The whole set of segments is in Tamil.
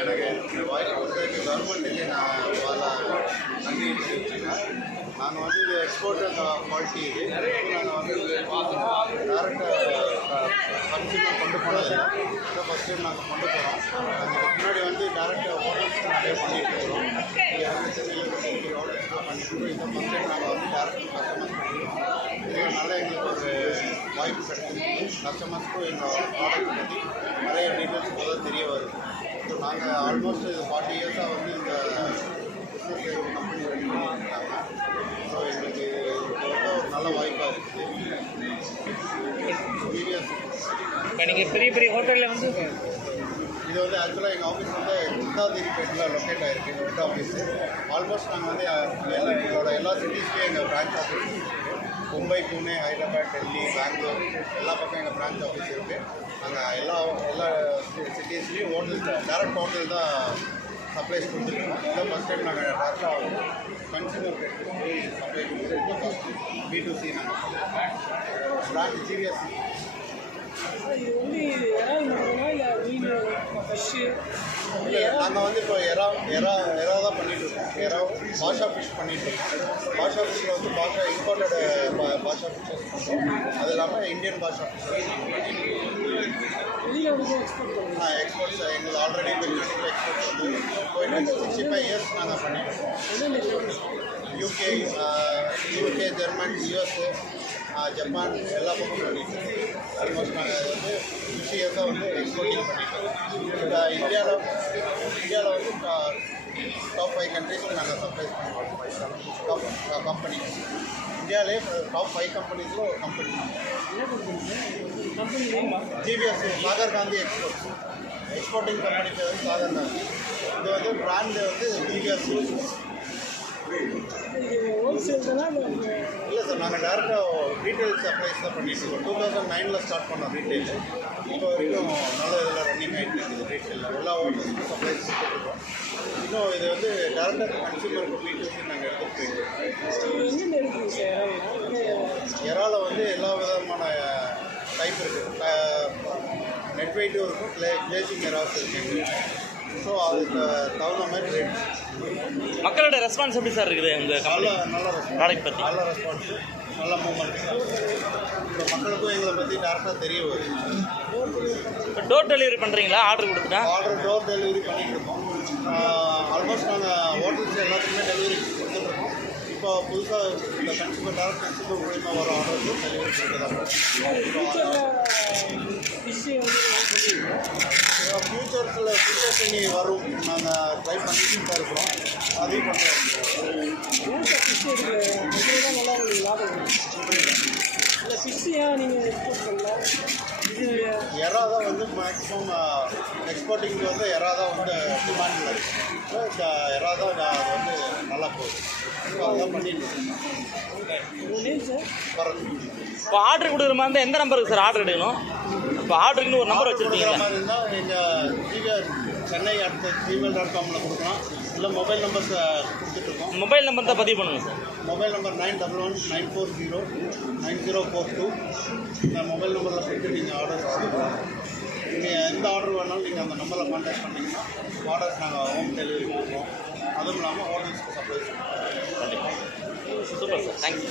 எனக்கு வாய்ப்பு கொடுத்ததுக்கு கவர்மெண்ட்டுக்கு நான் பல நன்றி தெரிவிச்சுக்கிறேன். நாங்கள் வந்து இது எக்ஸ்போர்ட் குவாலிட்டி இது நாங்கள் வந்து டேரெக்டாக கன்சியூமர் கொண்டு போனதில்லை. இதை ஃபஸ்ட் டைம் நாங்கள் கொண்டு போகிறோம். அதுக்கு முன்னாடி வந்து டேரெக்டாக ஹோட்டல்ஸ்க்கு நிறைய பண்ணிட்டு இருக்கிறோம். சென்னையில் பண்ணிட்டு இதை ஃபஸ்ட் டைம் நாங்கள் வந்து டேரெக்ட் கஸ்டமர்ஸ் பண்ணிடுவோம். இதனால எங்களுக்கு ஒரு வாய்ப்பு கிடைக்குது. கஸ்டமர்ஸ்க்கும் எங்கள் ப்ராடக்ட் பற்றி நிறைய டீட்டெயில்ஸ் இப்போதான் தெரிய வருது. ஸோ நாங்கள் ஆல்மோஸ்ட் 40 இயர்ஸாக வந்து இந்த பிஸ்னஸ் கம்பெனி ரெடி பண்ணியிருக்காங்க. ஸோ எங்களுக்கு இது வந்து ஒரு நல்ல வாய்ப்பாக இருக்குது. நீங்கள் பெரிய பெரிய ஹோட்டலில் வந்து இது வந்து ஆக்சுவலாக எங்கள் ஆஃபீஸ் வந்து குந்தாதிரிப்பேட்டில் லொக்கேட் ஆகிருக்கு. எங்கள் ஹெட் ஆஃபீஸு ஆல்மோஸ்ட் நாங்கள் வந்து எங்களோட எல்லா சிட்டிஸ்லேயும் எங்கள் பிரான்ச் ஆஃபீஸ் மும்பை, புனே, ஹைதராபாத், டெல்லி, பெங்களூர் எல்லா பக்கம் எங்கள் பிரான்ச் ஆஃபீஸ் இருக்குது. நாங்கள் எல்லா சிட்டிஸ்லேயும் ஹோட்டல்ஸ் டேரக்ட் ஹோட்டல் தான் சப்ளைஸ் கொடுத்துருக்கோம். இதான் ஃபஸ்ட் டைம் நாங்கள் டேரக்டாக கன்சியூமர் போய் சப்ளை கொடுத்துருக்கோம். B2C நாங்கள் பிரான்ச் சிபிஎஸ்சி. இது வந்து இறால் மட்டும்தான் இல்லை மீன் ஃபிஷ்ஷு? நாங்கள் வந்து இப்போ எறா தான் பண்ணிகிட்ருக்கோம். எறாவும் பாஷா ஃபிஷ் பண்ணிகிட்ருக்கோம். பாஷா ஃபிஷ்ஷில் வந்து இம்போர்ட்டட் பாஷா ஃபிஷ்ஷஸ் பண்ணுறோம். அது இல்லாமல் இந்தியன் பாஷா ஃபிஷ்ஷஸ் வெளியில் வந்து எக்ஸ்போர்ட் பண்ணுறோம். எக்ஸ்போர்ட்ஸ் எங்களுக்கு ஆல்ரெடி வெளிநாட்டுக்கு எக்ஸ்போர்ட்ஸ் வந்து போயிட்டு 65 இயர்ஸ் நாங்கள் பண்ணிட்டுருக்கோம். யூகே, ஜெர்மன், யூஎஸ்ஏ, ஜப்பான் எல்லா பக்கம் பண்ணிட்டு ஆல்மோஸ்ட் நாங்கள் வந்து 50 இயர்ஸாக வந்து எக்ஸ்போர்ட்டிங் பண்ணிட்டோம். இந்தியாவில் வந்து டாப் 5 கண்ட்ரீஸ்க்கு நாங்கள் சப்ளை பண்ணுறோம். கம்பெனி இந்தியாவிலே டாப் 5 கம்பெனிஸில் ஒரு company GPS Sagar Gandhi exporting company பேர் வந்து சாகர் காந்தி. இது வந்து பிராண்டு வந்து ஜிபிஎஸ். இல்லை சார், நாங்கள் டேரெக்டாக ரீட்டைல் சப்ளைஸ் தான் பண்ணிட்டுருக்கோம். 2009 ஸ்டார்ட் பண்ணோம் ரீட்டைல். இப்போ வரைக்கும் நல்ல இதில் ரன்னிங் ஆகிட்டு இருக்குது. ரீட்டைலில் எல்லா ஹோட்டல்ஸுக்கும் சப்ளைஸ் கொடுத்துருக்கோம். இன்னும் இது வந்து டேரெக்டாக கன்சியூமருக்கு B2C நாங்கள் எடுத்துகிட்டு போயிருக்கோம். இறால வந்து எல்லா விதமான டைப் இருக்குது. நெட் வெயிட்டும் இருக்கும், கிளேசிங் இறாஸ் இருக்குது. ஸோ அதுக்கு தகுந்த மாதிரி ரேட். மக்களோட ரெஸ்பான்ஸ் எப்படி சார் இருக்குது உங்கள் நல்ல ப்ராடக்ட் பற்றி? நல்ல ரெஸ்பான்ஸு, நல்ல மூமெண்ட். இப்போ மக்களுக்கும் எங்களை பற்றி டேரெக்டாக தெரிய வருது. இப்போ டோர் டெலிவரி பண்ணுறீங்களா? ஆர்டர் கொடுத்துட்டா டோர் டெலிவரி பண்ணிகிட்ருக்கோம். ஆல்மோஸ்ட் நாங்கள் ஹோட்டல்ஸ் எல்லாத்துக்குமே டெலிவரி கொடுத்துட்ருக்கோம். இப்போ புதுசாக இந்த கன்சியூமர் டேரக்ட் கன்சியூமர் மூலிமா வர ஆர்டர்ஸும் டெலிவரி கொடுக்குறாங்க. ஃபியூச்சர்ஸ் இனி வரும். நாங்கள் ட்ரை பண்ணிட்டு தான் இருக்கிறோம். அதையும் பண்ணுறோம். நல்லா உங்களுக்கு லாபம் இல்லை ஃபிஷ்ஷு ஏன் நீங்கள் எக்ஸ்போர்ட் பண்ணலாம்? இது எறா தான் வந்து மேக்ஸிமம் எக்ஸ்போர்ட்டிங்க்கு வந்து எறா தான் வந்து டிமாண்டில் இருக்குது. இந்த எறா தான் வந்து நல்லா போகுது. அதுதான் பண்ணிட்டு இருக்கோம். இப்போ ஆர்டர் கொடுக்குற மாதிரி இருந்தால் எந்த நம்பருக்கு சார் ஆர்டர் எடுக்கணும்? இப்போ ஆர்டருக்குன்னு ஒரு நம்பர் வச்சுருக்கீங்க மாதிரி இருந்தால் எங்கள் சென்னை @gmail.comல கொடுக்கலாம். இல்லை மொபைல் நம்பர்ஸ் கொடுத்துட்ருக்கோம். மொபைல் நம்பர் தான் பதிவு பண்ணுங்கள் சார். Mobile number 9119409042. இந்த மொபைல் நம்பரில் போய்ட்டு நீங்கள் ஆர்டர் கொடுக்கலாம். நீங்கள் எந்த ஆர்டர் வேணாலும் நீங்கள் அந்த நம்பரில் கான்டாக்ட் பண்ணிங்கன்னா ஆர்டர்ஸ் நாங்கள் ஹோம் டெலிவரி கொடுப்போம். அதுவும் இல்லாமல் ஹோட்டல்ஸ்க்கு சப்ளை பண்ணுவோம். Super sir, thank you.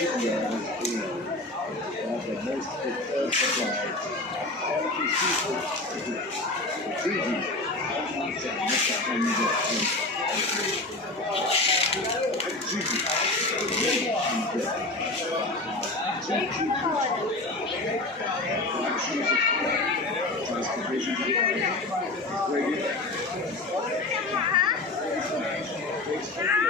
Fiji 干嘛？